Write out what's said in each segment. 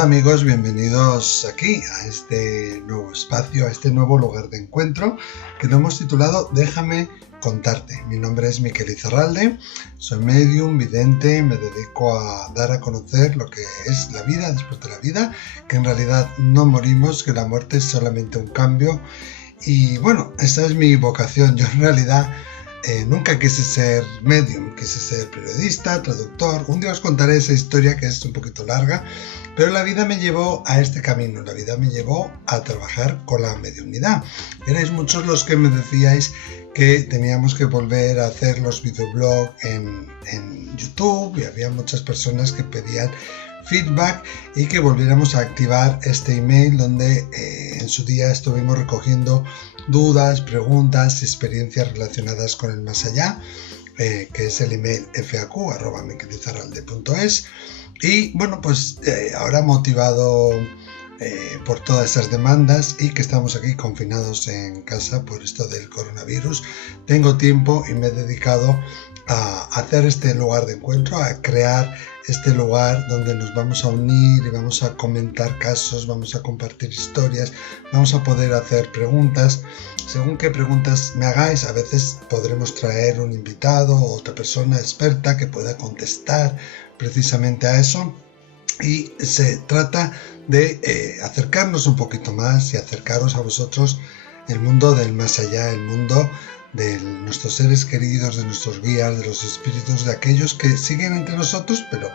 Hola amigos, bienvenidos aquí a este nuevo espacio, a este nuevo lugar de encuentro que lo hemos titulado Déjame contarte. Mi nombre es Miquel Izarralde, soy medium, vidente, me dedico a dar a conocer lo que es la vida después de la vida, que en realidad no morimos, que la muerte es solamente un cambio. Y bueno, esta es mi vocación. Yo en realidad nunca quise ser medium, quise ser periodista, traductor. Un día os contaré esa historia que es un poquito larga, pero la vida me llevó a este camino, la vida me llevó a trabajar con la mediunidad. Erais muchos los que me decíais que teníamos que volver a hacer los videoblogs en YouTube, y había muchas personas que pedían feedback y que volviéramos a activar este email donde en su día estuvimos recogiendo dudas, preguntas, experiencias relacionadas con el más allá, que es el email faq@miquelizarralde.es. Y bueno, pues ahora motivado por todas esas demandas y que estamos aquí confinados en casa por esto del coronavirus, tengo tiempo y me he dedicado a hacer este lugar de encuentro, a crear este lugar donde nos vamos a unir y vamos a comentar casos, vamos a compartir historias, vamos a poder hacer preguntas. Según qué preguntas me hagáis, a veces podremos traer un invitado o otra persona experta que pueda contestar precisamente a eso. Y se trata de acercarnos un poquito más y acercaros a vosotros el mundo del más allá, el mundo de nuestros seres queridos, de nuestros guías, de los espíritus, de aquellos que siguen entre nosotros, pero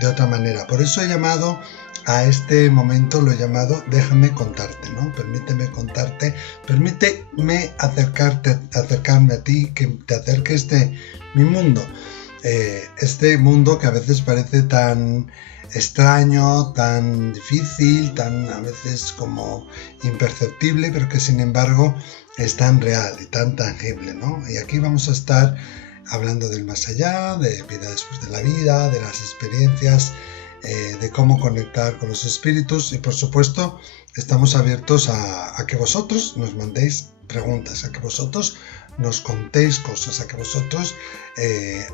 de otra manera. Por eso he llamado a este momento, lo he llamado Déjame contarte, ¿no? Permíteme contarte, permíteme acercarme a ti, que te acerques de mi mundo. Este mundo que a veces parece tan extraño, tan difícil, tan a veces como imperceptible, pero que sin embargo es tan real y tan tangible, ¿no? Y aquí vamos a estar hablando del más allá, de vida después de la vida, de las experiencias, de cómo conectar con los espíritus, y por supuesto estamos abiertos a que vosotros nos mandéis preguntas, a que vosotros nos contéis cosas, a que vosotros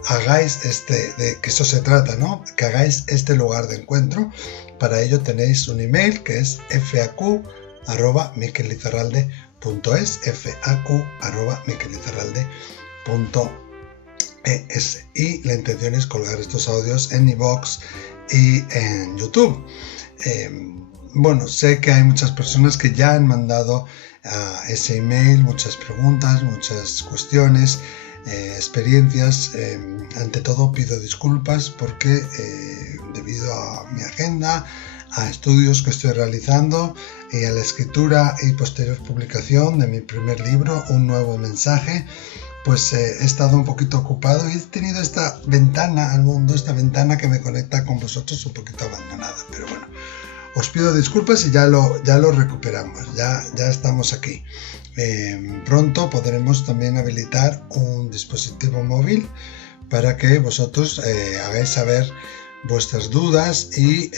hagáis que eso se trata, ¿no? Que hagáis este lugar de encuentro. Para ello tenéis un email que es faq@miquelizarralde.es, faq@miquelizarralde.es, y la intención es colgar estos audios en iVoox y en YouTube. Bueno, sé que hay muchas personas que ya han mandado a ese email muchas preguntas, muchas cuestiones, experiencias. Ante todo pido disculpas porque debido a mi agenda, a estudios que estoy realizando y a la escritura y posterior publicación de mi primer libro, Un nuevo mensaje, pues he estado un poquito ocupado y he tenido esta ventana al mundo, esta ventana que me conecta con vosotros, un poquito abandonada, pero bueno, os pido disculpas y ya lo recuperamos, ya estamos aquí. Pronto podremos también habilitar un dispositivo móvil para que vosotros hagáis saber vuestras dudas y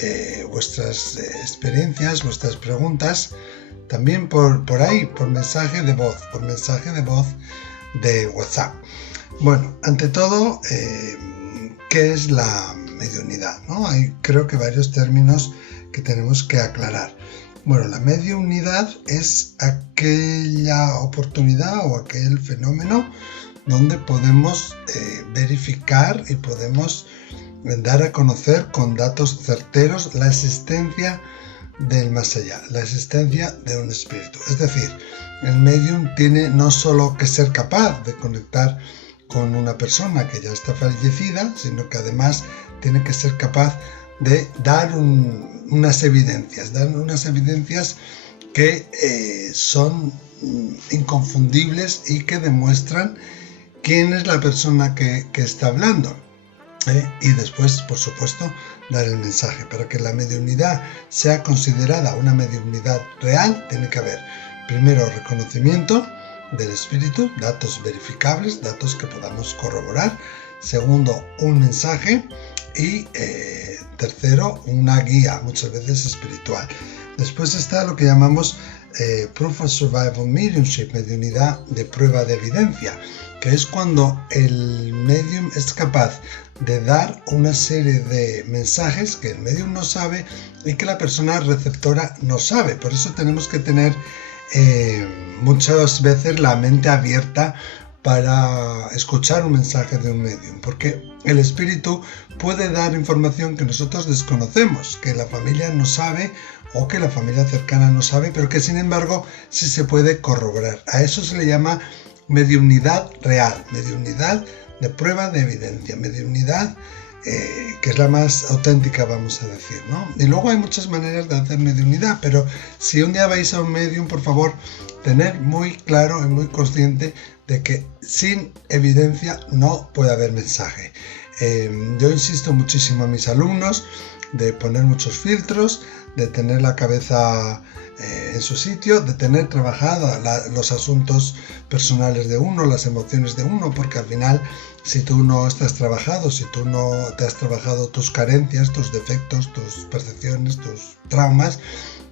vuestras experiencias, vuestras preguntas, también por ahí, por mensaje de voz de WhatsApp. Bueno, ante todo, ¿qué es la mediunidad, ¿no? Hay creo que varios términos que tenemos que aclarar. Bueno, la mediunidad es aquella oportunidad o aquel fenómeno donde podemos verificar y podemos dar a conocer con datos certeros la existencia del más allá, la existencia de un espíritu. Es decir, el medium tiene no solo que ser capaz de conectar con una persona que ya está fallecida, sino que además tiene que ser capaz de dar unas evidencias que son inconfundibles y que demuestran quién es la persona que está hablando. Y después, por supuesto, dar el mensaje. Para que la mediunidad sea considerada una mediunidad real, tiene que haber primero reconocimiento del espíritu, datos verificables, datos que podamos corroborar. Segundo, un mensaje. Y tercero, una guía, muchas veces espiritual. Después está lo que llamamos Proof of Survival Mediumship, mediunidad de prueba de evidencia, que es cuando el medium es capaz de dar una serie de mensajes que el medium no sabe y que la persona receptora no sabe. Por eso tenemos que tener muchas veces la mente abierta para escuchar un mensaje de un medium, porque el espíritu puede dar información que nosotros desconocemos, que la familia no sabe o que la familia cercana no sabe, pero que sin embargo sí se puede corroborar. A eso se le llama mediumnidad real, mediumnidad de prueba de evidencia, mediumnidad que es la más auténtica, vamos a decir, ¿no? Y luego hay muchas maneras de hacer mediumnidad, pero si un día vais a un medium, por favor, tener muy claro y muy consciente de que sin evidencia no puede haber mensaje. Yo insisto muchísimo a mis alumnos de poner muchos filtros, de tener la cabeza en su sitio, de tener trabajado los asuntos personales de uno, las emociones de uno, porque al final, si tú no estás trabajado, si tú no te has trabajado tus carencias, tus defectos, tus percepciones, tus traumas,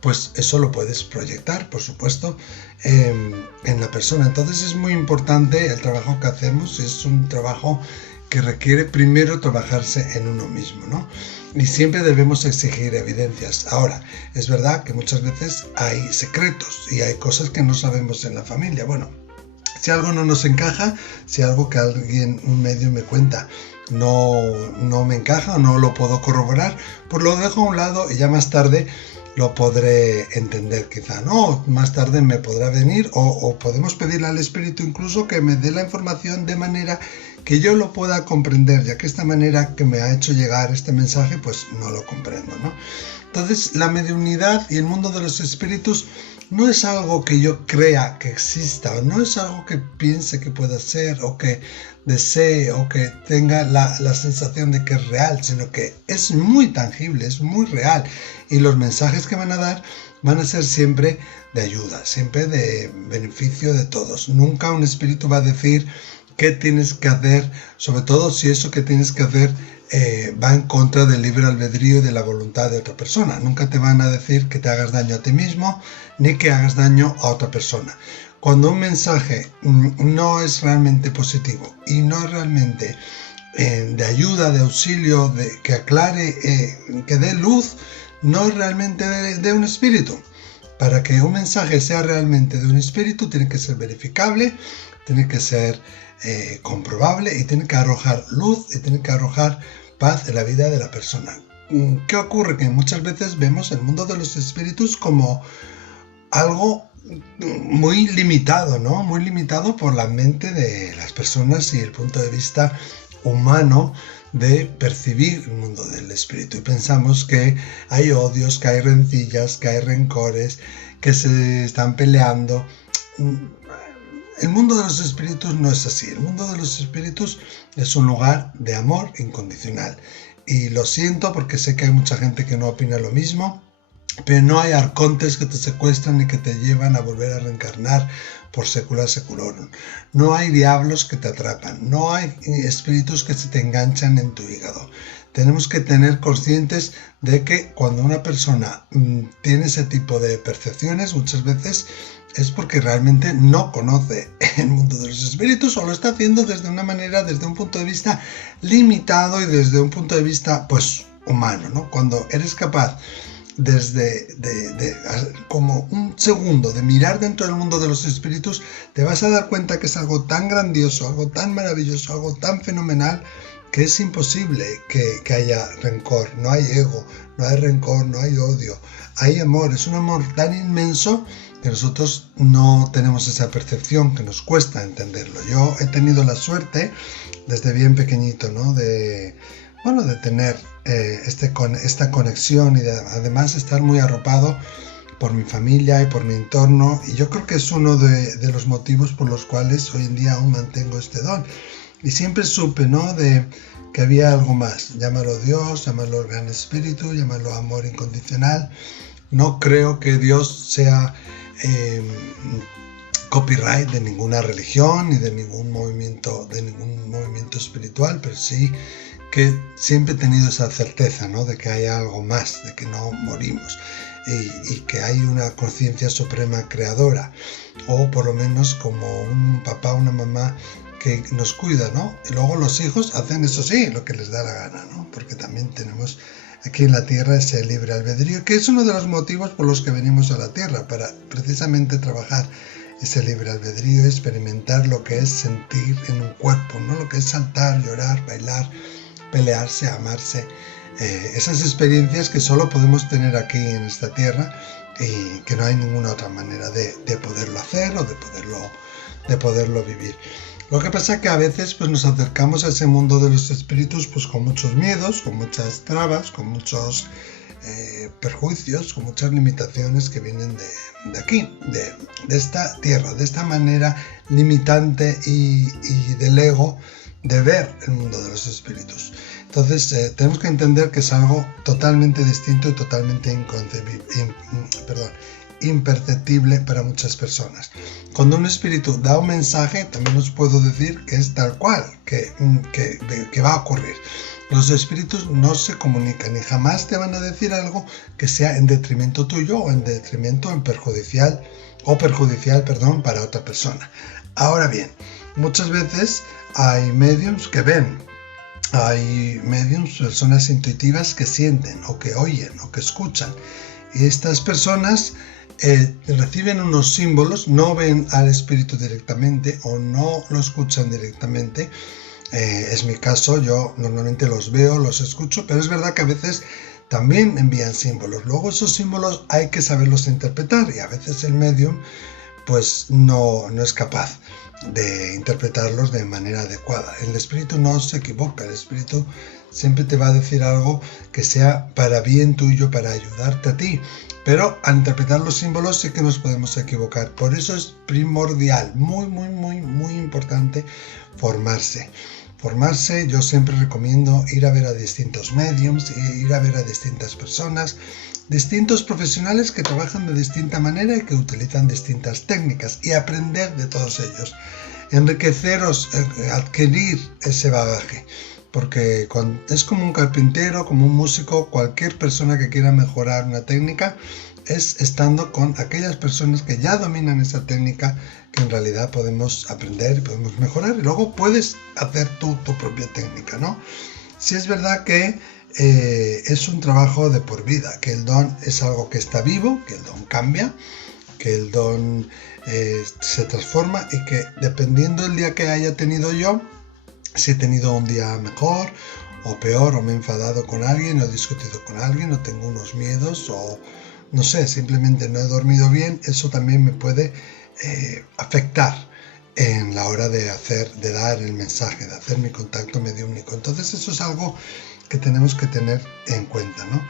pues eso lo puedes proyectar, por supuesto, en la persona. Entonces es muy importante el trabajo que hacemos, es un trabajo que requiere primero trabajarse en uno mismo, ¿no? Y siempre debemos exigir evidencias. Ahora, es verdad que muchas veces hay secretos y hay cosas que no sabemos en la familia. Bueno, si algo no nos encaja, si algo que alguien, un medio me cuenta, no me encaja o no lo puedo corroborar, pues lo dejo a un lado y ya más tarde lo podré entender quizá, ¿no? Más tarde me podrá venir o podemos pedirle al espíritu incluso que me dé la información de manera que yo lo pueda comprender, ya que esta manera que me ha hecho llegar este mensaje, pues no lo comprendo, ¿no? Entonces, la mediunidad y el mundo de los espíritus no es algo que yo crea que exista, o no es algo que piense que pueda ser, o que desee, o que tenga la sensación de que es real, sino que es muy tangible, es muy real. Y los mensajes que van a dar van a ser siempre de ayuda, siempre de beneficio de todos. Nunca un espíritu va a decir qué tienes que hacer, sobre todo si eso que tienes que hacer va en contra del libre albedrío y de la voluntad de otra persona. Nunca te van a decir que te hagas daño a ti mismo, ni que hagas daño a otra persona. Cuando un mensaje no es realmente positivo y no es realmente de ayuda, de auxilio, que aclare, que dé luz, no es realmente de un espíritu. Para que un mensaje sea realmente de un espíritu, tiene que ser verificable, tiene que ser comprobable y tiene que arrojar luz y tiene que arrojar paz en la vida de la persona. ¿Qué ocurre? Que muchas veces vemos el mundo de los espíritus como algo muy limitado, ¿no? Muy limitado por la mente de las personas y el punto de vista humano de percibir el mundo del espíritu. Y pensamos que hay odios, que hay rencillas, que hay rencores, que se están peleando. El mundo de los espíritus no es así. El mundo de los espíritus es un lugar de amor incondicional. Y lo siento porque sé que hay mucha gente que no opina lo mismo, pero no hay arcontes que te secuestran y que te llevan a volver a reencarnar por secula seculorum. No hay diablos que te atrapan. No hay espíritus que se te enganchan en tu hígado. Tenemos que tener conscientes de que cuando una persona tiene ese tipo de percepciones, muchas veces es porque realmente no conoce el mundo de los espíritus o lo está haciendo desde una manera, desde un punto de vista limitado y desde un punto de vista, pues, humano, ¿no? Cuando eres capaz desde como un segundo de mirar dentro del mundo de los espíritus, te vas a dar cuenta que es algo tan grandioso, algo tan maravilloso, algo tan fenomenal, que es imposible que haya rencor. No hay ego, no hay rencor, no hay odio, hay amor. Es un amor tan inmenso que nosotros no tenemos esa percepción, que nos cuesta entenderlo. Yo he tenido la suerte desde bien pequeñito, ¿no? de tener esta conexión y además estar muy arropado por mi familia y por mi entorno, y yo creo que es uno de los motivos por los cuales hoy en día aún mantengo este don. Y siempre supe, ¿no?, de que había algo más. Llámalo Dios, llámalo Gran Espíritu, llámalo amor incondicional. No creo que Dios sea copyright de ninguna religión ni de ningún movimiento espiritual, pero sí que siempre he tenido esa certeza, ¿no?, de que hay algo más, de que no morimos y que hay una conciencia suprema creadora, o por lo menos como un papá o una mamá que nos cuida, ¿no? Y luego los hijos hacen, eso sí, lo que les da la gana, ¿no? Porque también tenemos aquí en la Tierra ese libre albedrío, que es uno de los motivos por los que venimos a la Tierra, para precisamente trabajar ese libre albedrío, experimentar lo que es sentir en un cuerpo, ¿no? Lo que es saltar, llorar, bailar, pelearse, amarse, esas experiencias que solo podemos tener aquí en esta Tierra y que no hay ninguna otra manera de poderlo hacer o de poderlo vivir. Lo que pasa es que a veces pues, nos acercamos a ese mundo de los espíritus pues, con muchos miedos, con muchas trabas, con muchos perjuicios, con muchas limitaciones que vienen de aquí, de esta tierra, de esta manera limitante y del ego de ver el mundo de los espíritus. Entonces tenemos que entender que es algo totalmente distinto y totalmente imperceptible para muchas personas. Cuando un espíritu da un mensaje, también os puedo decir que es tal cual, que va a ocurrir. Los espíritus no se comunican y jamás te van a decir algo que sea en detrimento tuyo o en detrimento perjudicial para otra persona. Ahora bien, muchas veces hay mediums que ven, hay mediums, personas intuitivas que sienten o que oyen o que escuchan, y estas personas reciben unos símbolos, no ven al espíritu directamente o no lo escuchan directamente. Es mi caso, yo normalmente los veo, los escucho, pero es verdad que a veces también envían símbolos. Luego esos símbolos hay que saberlos interpretar y a veces el medium pues no es capaz de interpretarlos de manera adecuada. El espíritu no se equivoca, el espíritu siempre te va a decir algo que sea para bien tuyo, para ayudarte a ti. Pero al interpretar los símbolos sí que nos podemos equivocar. Por eso es primordial, muy importante formarse. Formarse, yo siempre recomiendo ir a ver a distintos mediums, ir a ver a distintas personas, distintos profesionales que trabajan de distinta manera y que utilizan distintas técnicas y aprender de todos ellos. Enriqueceros, adquirir ese bagaje. Porque es como un carpintero, como un músico, cualquier persona que quiera mejorar una técnica es estando con aquellas personas que ya dominan esa técnica, que en realidad podemos aprender y podemos mejorar, y luego puedes hacer tú tu propia técnica, ¿no? Sí es verdad que es un trabajo de por vida, que el don es algo que está vivo, que el don cambia, que el don se transforma y que dependiendo del día que haya tenido yo, si he tenido un día mejor o peor, o me he enfadado con alguien, o he discutido con alguien, o tengo unos miedos, o no sé, simplemente no he dormido bien, eso también me puede afectar en la hora de dar el mensaje, de hacer mi contacto mediúmnico. Entonces eso es algo que tenemos que tener en cuenta, ¿no?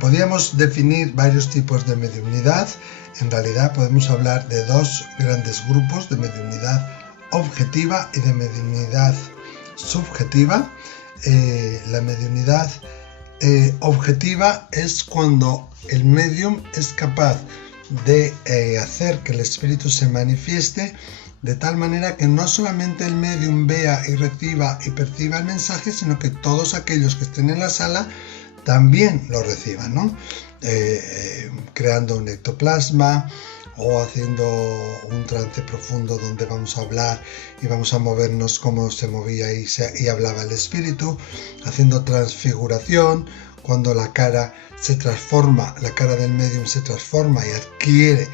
Podríamos definir varios tipos de mediunidad. En realidad podemos hablar de dos grandes grupos, de mediunidad objetiva y de mediunidad subjetiva. La mediunidad objetiva es cuando el medium es capaz de hacer que el espíritu se manifieste de tal manera que no solamente el medium vea y reciba y perciba el mensaje, sino que todos aquellos que estén en la sala también lo reciban, ¿no? Creando un ectoplasma o haciendo un trance profundo donde vamos a hablar y vamos a movernos como se movía y hablaba el espíritu, haciendo transfiguración, cuando la cara se transforma, la cara del medium se transforma y adquiere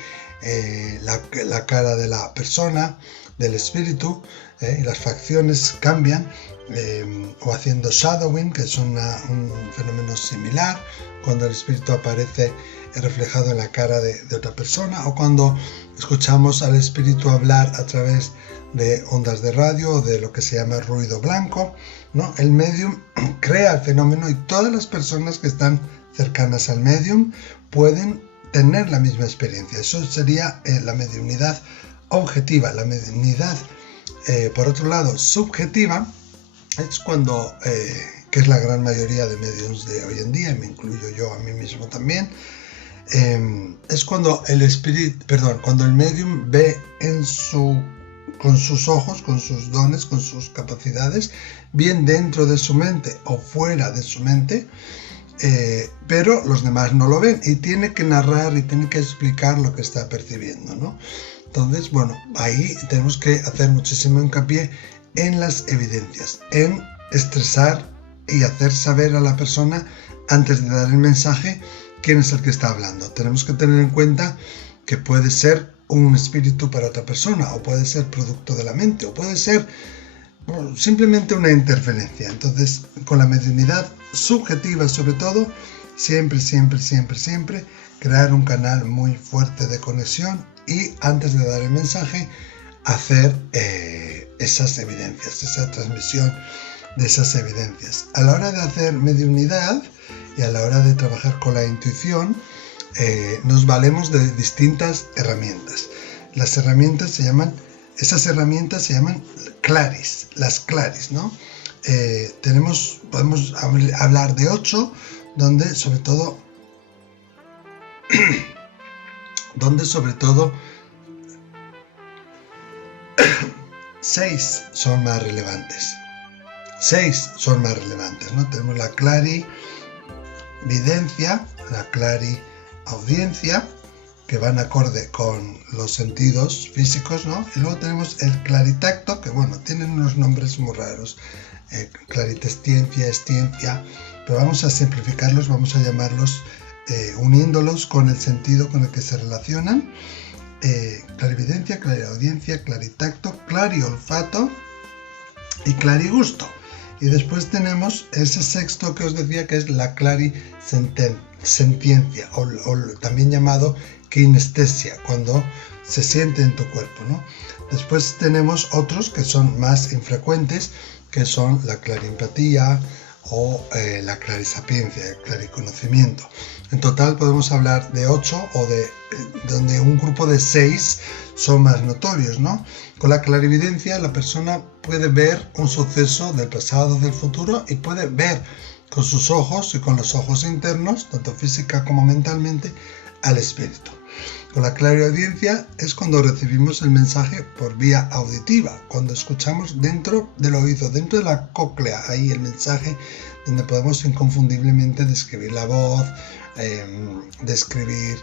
la cara de la persona, del espíritu, y las facciones cambian, o haciendo shadowing, que es un fenómeno similar, cuando el espíritu aparece reflejado en la cara de otra persona, o cuando escuchamos al espíritu hablar a través de ondas de radio o de lo que se llama ruido blanco, ¿no? El medium crea el fenómeno y todas las personas que están cercanas al medium pueden tener la misma experiencia. Eso sería la mediunidad objetiva. La mediunidad, por otro lado, subjetiva, es cuando, que es la gran mayoría de mediums de hoy en día, y me incluyo yo a mí mismo también, es cuando cuando el medium ve con sus ojos, con sus dones, con sus capacidades, bien dentro de su mente o fuera de su mente, pero los demás no lo ven y tiene que narrar y tiene que explicar lo que está percibiendo, ¿no? Entonces, bueno, ahí tenemos que hacer muchísimo hincapié en las evidencias, en expresar y hacer saber a la persona antes de dar el mensaje quién es el que está hablando. Tenemos que tener en cuenta que puede ser un espíritu para otra persona, o puede ser producto de la mente, o puede ser simplemente una interferencia. Entonces, con la mediunidad subjetiva sobre todo, siempre crear un canal muy fuerte de conexión y antes de dar el mensaje hacer esas evidencias, esa transmisión de esas evidencias. A la hora de hacer mediunidad y a la hora de trabajar con la intuición, nos valemos de distintas herramientas. Esas herramientas se llaman claris, las claris, ¿no? Podemos hablar de 8, donde sobre todo 6 son más relevantes. 6 son más relevantes, ¿no? Tenemos la clarividencia, la clariaudiencia, que van acorde con los sentidos físicos, ¿no? Y luego tenemos el claritacto, que bueno, tienen unos nombres muy raros, claritestiencia, estiencia, pero vamos a simplificarlos, vamos a llamarlos uniéndolos con el sentido con el que se relacionan. Clarividencia, clariaudiencia, claritacto, clariolfato y clarigusto. Y después tenemos ese sexto que os decía, que es la clarisentiencia, o también llamado kinestesia, cuando se siente en tu cuerpo, ¿no? Después tenemos otros que son más infrecuentes, que son la clariempatía o la clarisapiencia, el clariconocimiento. En total podemos hablar de 8 o donde un grupo de 6 son más notorios, ¿no? Con la clarividencia la persona puede ver un suceso del pasado, del futuro, y puede ver con sus ojos y con los ojos internos, tanto física como mentalmente, al espíritu. Con la clariaudiencia es cuando recibimos el mensaje por vía auditiva, cuando escuchamos dentro del oído, dentro de la cóclea, ahí el mensaje, donde podemos inconfundiblemente describir la voz, describir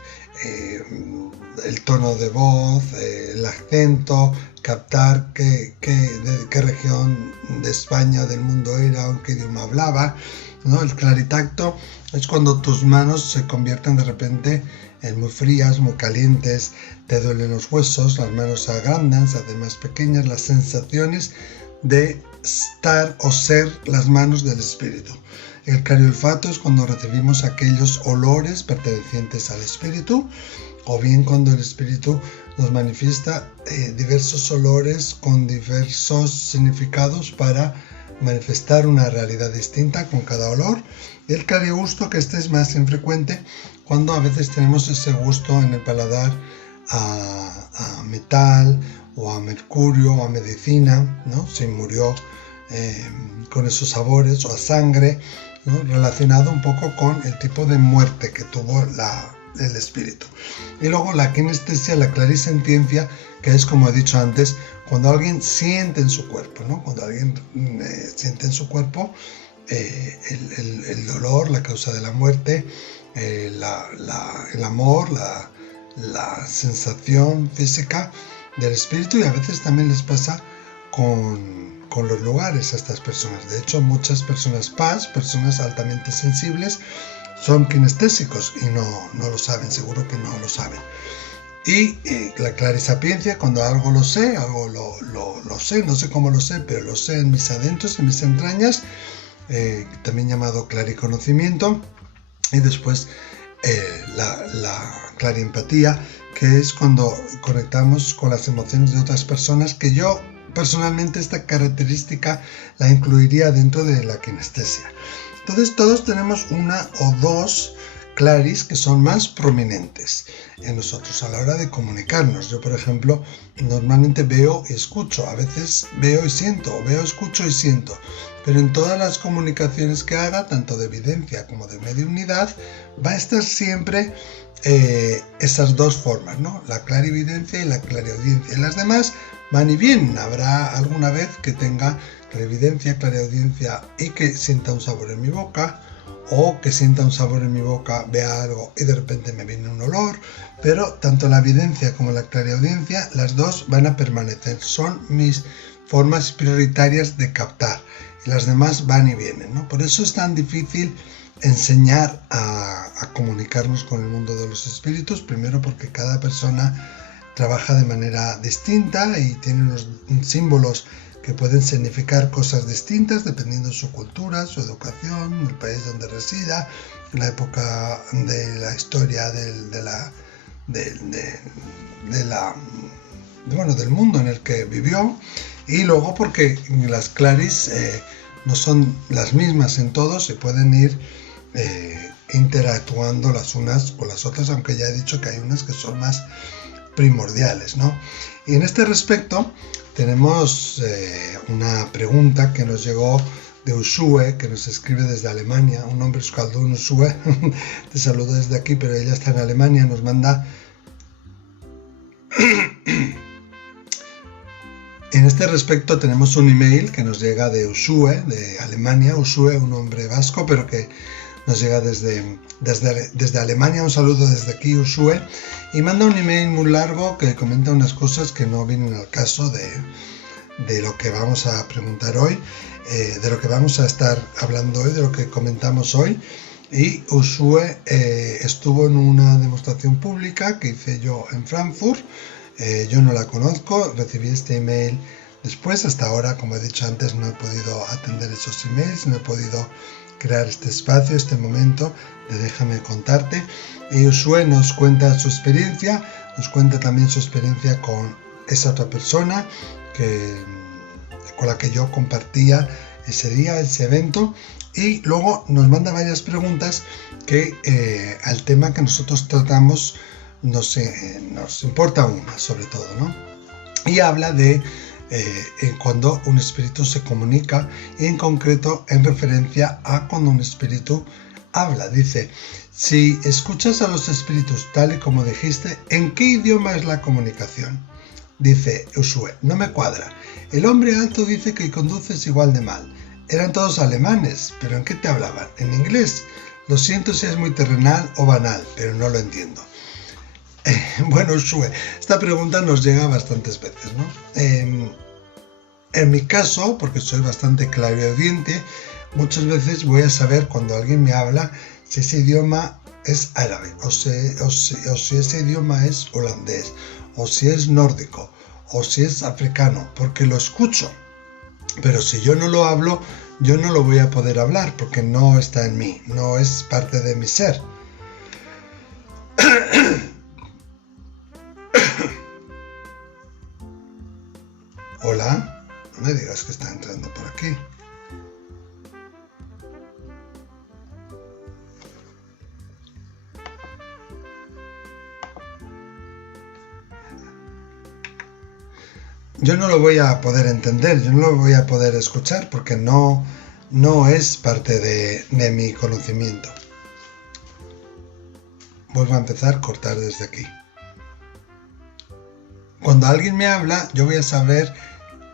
el tono de voz, el acento, captar de qué región de España o del mundo era o en qué idioma hablaba, ¿no? El claritacto es cuando tus manos se convierten de repente en muy frías, muy calientes, te duelen los huesos, las manos se agrandan, se hacen más pequeñas, las sensaciones de estar o ser las manos del espíritu. El clariolfato es cuando recibimos aquellos olores pertenecientes al espíritu, o bien cuando el espíritu nos manifiesta diversos olores con diversos significados para manifestar una realidad distinta con cada olor. Y el clarigusto, que este es más infrecuente, cuando a veces tenemos ese gusto en el paladar a metal o a mercurio o a medicina, ¿no? Se murió con esos sabores, o a sangre, ¿no? Relacionado un poco con el tipo de muerte que tuvo el espíritu. Y luego la kinestesia, la clarisentiencia, que es, como he dicho antes, cuando alguien siente en su cuerpo, ¿no? Cuando alguien siente en su cuerpo el dolor, la causa de la muerte, el amor, la sensación física del espíritu, y a veces también les pasa con los lugares a estas personas. De hecho, muchas personas PAS, personas altamente sensibles, son kinestésicos y no lo saben, seguro que no lo saben. Y la clarisapiencia, cuando algo lo sé, algo lo sé, no sé cómo lo sé, pero lo sé en mis adentros, en mis entrañas, también llamado clariconocimiento. Y después la clariempatía, que es cuando conectamos con las emociones de otras personas, que yo personalmente esta característica la incluiría dentro de la kinestesia. Entonces todos tenemos una o dos claris que son más prominentes en nosotros a la hora de comunicarnos. Yo, por ejemplo, normalmente veo y escucho, a veces veo y siento, o veo, escucho y siento, pero en todas las comunicaciones que haga, tanto de evidencia como de mediunidad, va a estar siempre esas dos formas, ¿no? La clarividencia y la clariaudiencia. Y las demás van y vienen. Habrá alguna vez que tenga clarividencia, clariaudiencia y que sienta un sabor en mi boca, o que sienta un sabor en mi boca, vea algo y de repente me viene un olor, pero tanto la evidencia como la clariaudiencia, las dos van a permanecer, son mis formas prioritarias de captar y las demás van y vienen, ¿no? Por eso es tan difícil enseñar a comunicarnos con el mundo de los espíritus, primero porque cada persona trabaja de manera distinta y tiene unos símbolos que pueden significar cosas distintas dependiendo de su cultura, su educación, el país donde resida, la época de la historia del mundo en el que vivió, y luego porque las claris no son las mismas en todos y pueden ir interactuando las unas con las otras, aunque ya he dicho que hay unas que son más primordiales, ¿no? Y en este respecto tenemos una pregunta que nos llegó de Usue, que nos escribe desde Alemania, un nombre euskaldun, Usue, te saludo desde aquí, pero ella está en Alemania, nos manda... En este respecto tenemos un email que nos llega de Usue, de Alemania, Usue, un hombre vasco, pero que nos llega desde Alemania. Un saludo desde aquí, Usue, y manda un email muy largo que comenta unas cosas que no vienen al caso de lo que vamos a preguntar hoy, de lo que vamos a estar hablando hoy, de lo que comentamos hoy. Y Usue estuvo en una demostración pública que hice yo en Frankfurt. Yo no la conozco, recibí este email después. Hasta ahora, como he dicho antes, no he podido atender esos emails, no he podido crear este espacio, este momento de déjame contarte. Y Usue nos cuenta su experiencia, nos cuenta también su experiencia con esa otra persona con la que yo compartía ese día, ese evento, y luego nos manda varias preguntas que al tema que nosotros tratamos nos importa aún más, sobre todo, ¿no? Y habla de cuando un espíritu se comunica, y en concreto en referencia a cuando un espíritu habla. Dice, si escuchas a los espíritus tal y como dijiste, ¿en qué idioma es la comunicación? Dice Usue, no me cuadra. El hombre alto dice que conduces igual de mal. Eran todos alemanes, pero ¿en qué te hablaban? En inglés. Lo siento si es muy terrenal o banal, pero no lo entiendo. Bueno, Usue, esta pregunta nos llega bastantes veces, ¿no? En mi caso, porque soy bastante clariaudiente, muchas veces voy a saber cuando alguien me habla si ese idioma es árabe, o si ese idioma es holandés, o si es nórdico, o si es africano, porque lo escucho. Pero si yo no lo hablo, yo no lo voy a poder hablar, porque no está en mí, no es parte de mi ser. Hola, no me digas que está entrando por aquí. Yo no lo voy a poder entender, yo no lo voy a poder escuchar porque no es parte de mi conocimiento. Vuelvo a empezar, cortar desde aquí. Cuando alguien me habla, yo voy a saber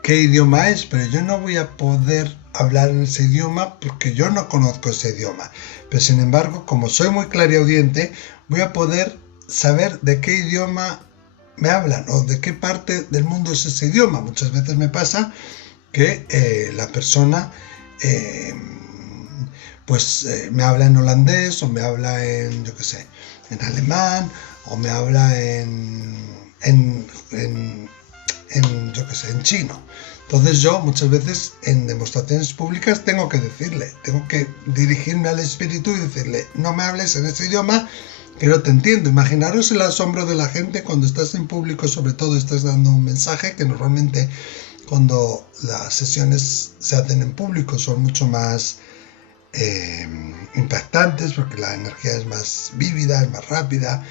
qué idioma es, pero yo no voy a poder hablar en ese idioma porque yo no conozco ese idioma. Pero sin embargo, como soy muy clariaudiente, voy a poder saber de qué idioma me hablan o de qué parte del mundo es ese idioma. Muchas veces me pasa que la persona me habla en holandés, o me habla en, yo qué sé, en alemán, o me habla en chino. Entonces yo muchas veces en demostraciones públicas tengo que dirigirme al espíritu y decirle, no me hables en ese idioma, que no te entiendo. Imaginaros el asombro de la gente cuando estás en público, sobre todo estás dando un mensaje, que normalmente cuando las sesiones se hacen en público son mucho más impactantes, porque la energía es más vívida, es más rápida,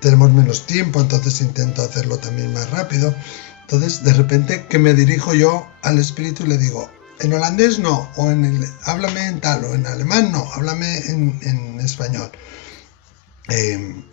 tenemos menos tiempo, entonces intento hacerlo también más rápido. Entonces de repente que me dirijo yo al espíritu y le digo, en holandés no, o háblame en tal, o en alemán no, háblame en español.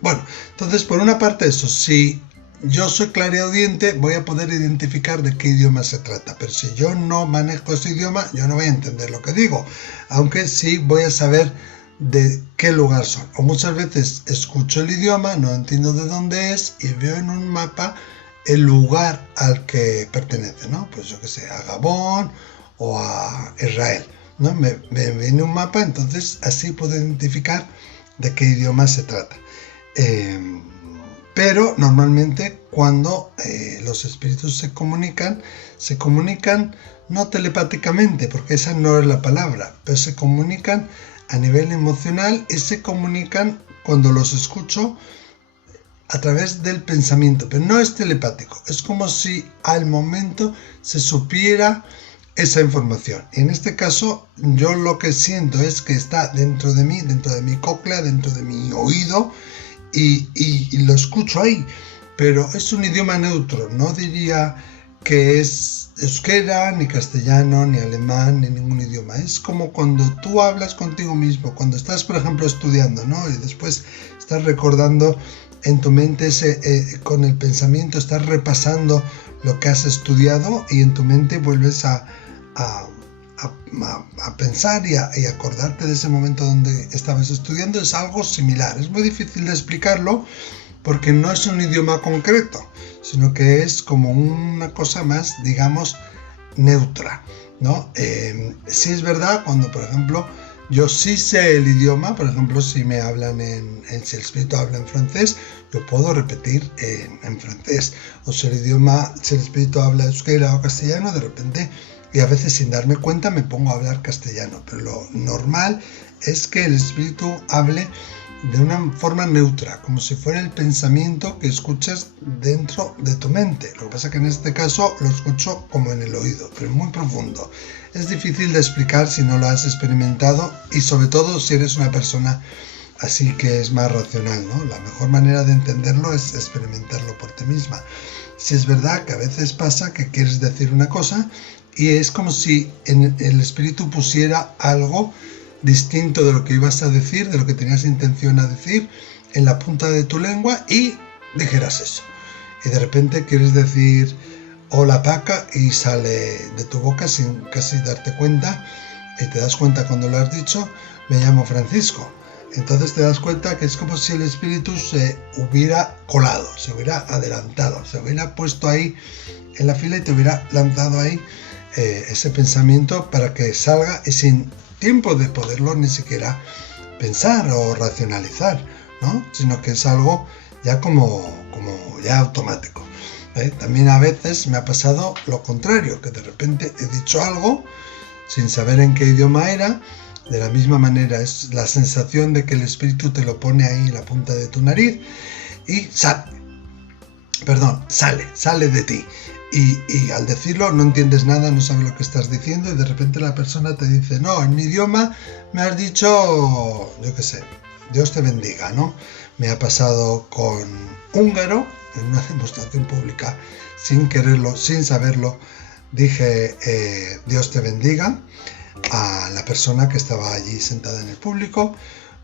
Bueno, entonces por una parte eso, si yo soy clariaudiente, voy a poder identificar de qué idioma se trata, pero si yo no manejo ese idioma, yo no voy a entender lo que digo, aunque sí voy a saber de qué lugar son. O muchas veces escucho el idioma, no entiendo de dónde es y veo en un mapa el lugar al que pertenece, ¿no? Pues yo que sé, a Gabón o a Israel, ¿no? Me viene un mapa, entonces así puedo identificar de qué idioma se trata. Pero normalmente cuando los espíritus se comunican no telepáticamente, porque esa no es la palabra, pero se comunican a nivel emocional y se comunican cuando los escucho a través del pensamiento, pero no es telepático, es como si al momento se supiera esa información. Y en este caso yo lo que siento es que está dentro de mí, dentro de mi cóclea, dentro de mi oído y lo escucho ahí, pero es un idioma neutro, no diría que es euskera, ni castellano, ni alemán, ni ningún idioma. Es como cuando tú hablas contigo mismo, cuando estás, por ejemplo, estudiando, ¿no? Y después estás recordando en tu mente, con el pensamiento, estás repasando lo que has estudiado y en tu mente vuelves a pensar y acordarte de ese momento donde estabas estudiando. Es algo similar. Es muy difícil de explicarlo porque no es un idioma concreto, sino que es como una cosa más, digamos, neutra, ¿no? Sí es verdad cuando, por ejemplo, yo sí sé el idioma, por ejemplo, si me hablan si el espíritu habla en francés, yo puedo repetir en francés, o si el espíritu habla euskera o castellano, de repente, y a veces sin darme cuenta me pongo a hablar castellano, pero lo normal es que el espíritu hable de una forma neutra, como si fuera el pensamiento que escuchas dentro de tu mente. Lo que pasa es que en este caso lo escucho como en el oído, pero muy profundo. Es difícil de explicar si no lo has experimentado y sobre todo si eres una persona así que es más racional, ¿no? La mejor manera de entenderlo es experimentarlo por ti misma. Si es verdad que a veces pasa que quieres decir una cosa y es como si el espíritu pusiera algo distinto de lo que ibas a decir, de lo que tenías intención a decir, en la punta de tu lengua y dijeras eso. Y de repente quieres decir hola Paca y sale de tu boca sin casi darte cuenta y te das cuenta cuando lo has dicho, me llamo Francisco. Entonces te das cuenta que es como si el espíritu se hubiera colado, se hubiera adelantado, se hubiera puesto ahí en la fila y te hubiera lanzado ahí ese pensamiento para que salga y sin tiempo de poderlo ni siquiera pensar o racionalizar, ¿no? Sino que es algo ya como ya automático. También a veces me ha pasado lo contrario, que de repente he dicho algo sin saber en qué idioma era. De la misma manera es la sensación de que el espíritu te lo pone ahí en la punta de tu nariz y sale de ti. Y al decirlo no entiendes nada, no sabes lo que estás diciendo y de repente la persona te dice, no, en mi idioma me has dicho, yo qué sé, Dios te bendiga, ¿no? Me ha pasado con húngaro, en una demostración pública, sin quererlo, sin saberlo, dije Dios te bendiga a la persona que estaba allí sentada en el público.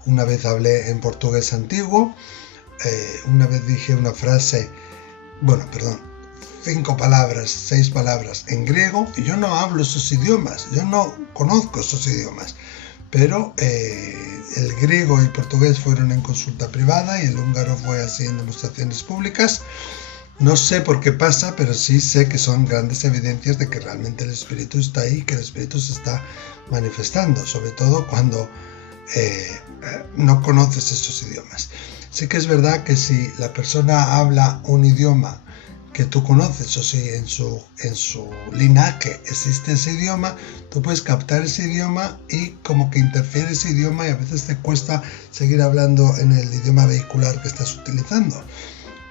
Una vez hablé en portugués antiguo, una vez dije una frase, 6 palabras en griego, y yo no hablo esos idiomas, yo no conozco esos idiomas, pero el griego y el portugués fueron en consulta privada y el húngaro fue así en demostraciones públicas. No sé por qué pasa, pero sí sé que son grandes evidencias de que realmente el espíritu está ahí, que el espíritu se está manifestando, sobre todo cuando no conoces esos idiomas. Sí que es verdad que si la persona habla un idioma que tú conoces, o si en su linaje existe ese idioma, tú puedes captar ese idioma y como que interfiere ese idioma y a veces te cuesta seguir hablando en el idioma vehicular que estás utilizando.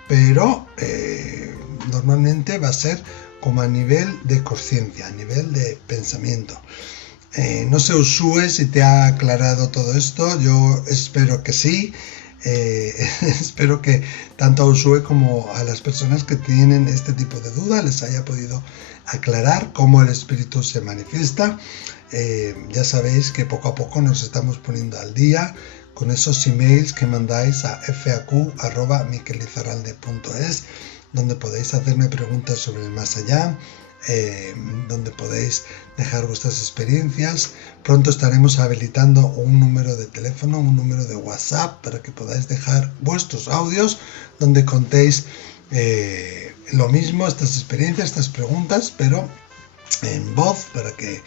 Pero normalmente va a ser como a nivel de conciencia, a nivel de pensamiento. No sé, Usue, si te ha aclarado todo esto, yo espero que sí. Espero que tanto a Usue como a las personas que tienen este tipo de duda les haya podido aclarar cómo el espíritu se manifiesta. Ya sabéis que poco a poco nos estamos poniendo al día con esos emails que mandáis a faq@miquelizarralde.es donde podéis hacerme preguntas sobre el más allá, donde podéis dejar vuestras experiencias. Pronto estaremos habilitando un número de teléfono, un número de WhatsApp, para que podáis dejar vuestros audios donde contéis lo mismo, estas experiencias, estas preguntas, pero en voz, para que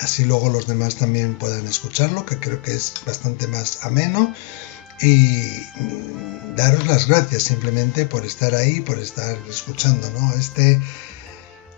así luego los demás también puedan escucharlo, que creo que es bastante más ameno. Y daros las gracias simplemente por estar ahí, por estar escuchando, ¿no? Este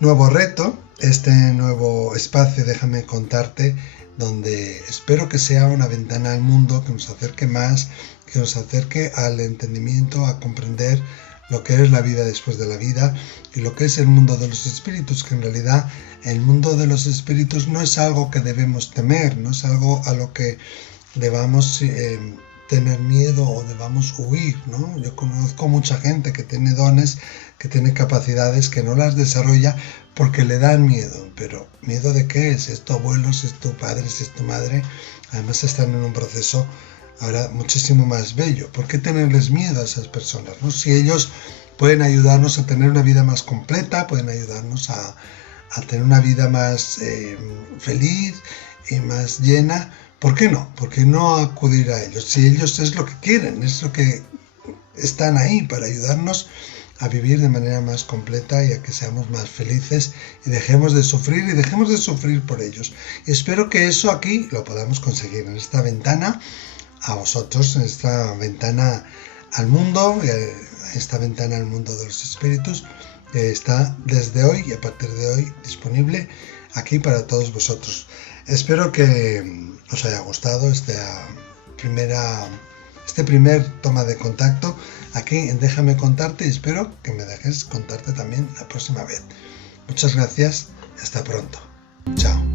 nuevo reto, este nuevo espacio, déjame contarte, donde espero que sea una ventana al mundo, que nos acerque más, que nos acerque al entendimiento, a comprender lo que es la vida después de la vida y lo que es el mundo de los espíritus, que en realidad el mundo de los espíritus no es algo que debemos temer, no es algo a lo que debamos tener miedo o debamos huir, ¿no? Yo conozco mucha gente que tiene dones, que tiene capacidades, que no las desarrolla porque le dan miedo. Pero ¿miedo de qué? Si es tu abuelo, si es tu padre, si es tu madre. Además están en un proceso ahora muchísimo más bello. ¿Por qué tenerles miedo a esas personas, ¿no? Si ellos pueden ayudarnos a tener una vida más completa, pueden ayudarnos a tener una vida más feliz y más llena, ¿por qué no? ¿Por qué no acudir a ellos? Si ellos es lo que quieren, es lo que están ahí para ayudarnos a vivir de manera más completa y a que seamos más felices y dejemos de sufrir por ellos. Y espero que eso aquí lo podamos conseguir en esta ventana a vosotros, en esta ventana al mundo, esta ventana al mundo de los espíritus, que está desde hoy y a partir de hoy disponible aquí para todos vosotros. Espero que os haya gustado este primer toma de contacto aquí en Déjame Contarte, y espero que me dejes contarte también la próxima vez. Muchas gracias y hasta pronto. Chao.